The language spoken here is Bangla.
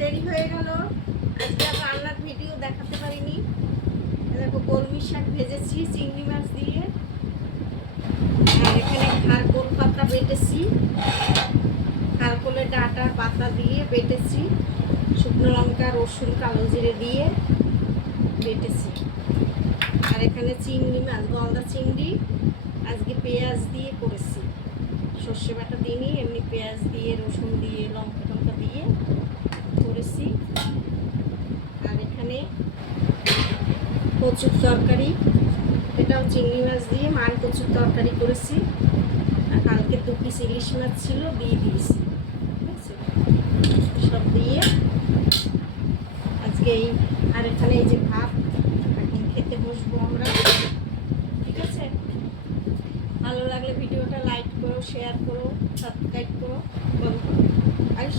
দেরি হয়ে গেল, আজকে আর রান্নার ভিডিও দেখাতে পারিনি। দেখো কলমি শাক ভেজেছি চিংড়ি মাছ দিয়ে, আর এখানে খারকোল পাতা বেটেছি, খারকোলের ডাঁটা পাতা দিয়ে বেটেছি, শুকনো লঙ্কা রসুন কালো জিরে দিয়ে বেটেছি। আর এখানে চিংড়ি মাছ, গলদা চিংড়ি আজকে পেঁয়াজ দিয়ে করেছি, সর্ষে বাটা দিইনি, এমনি পেঁয়াজ দিয়ে রসুন দিয়ে লঙ্কা টঙ্কা দিয়ে করেছি। আর এখানে কচুর তরকারি, এটাও চিংড়ি মাছ দিয়ে মান কচুর তরকারি করেছি। আর কালকে 2 পিস ইলিশ মাছ ছিল, দিয়ে দিয়েছি, ঠিক আছে, সব দিয়ে আজকে এই। আর এখানে এই যে ভাত, এখন খেতে বসবো আমরা, ঠিক আছে। ভালো লাগলে ভিডিওটা লাইক করো, শেয়ার করো, সাবস্ক্রাইব করো, বলো আইস।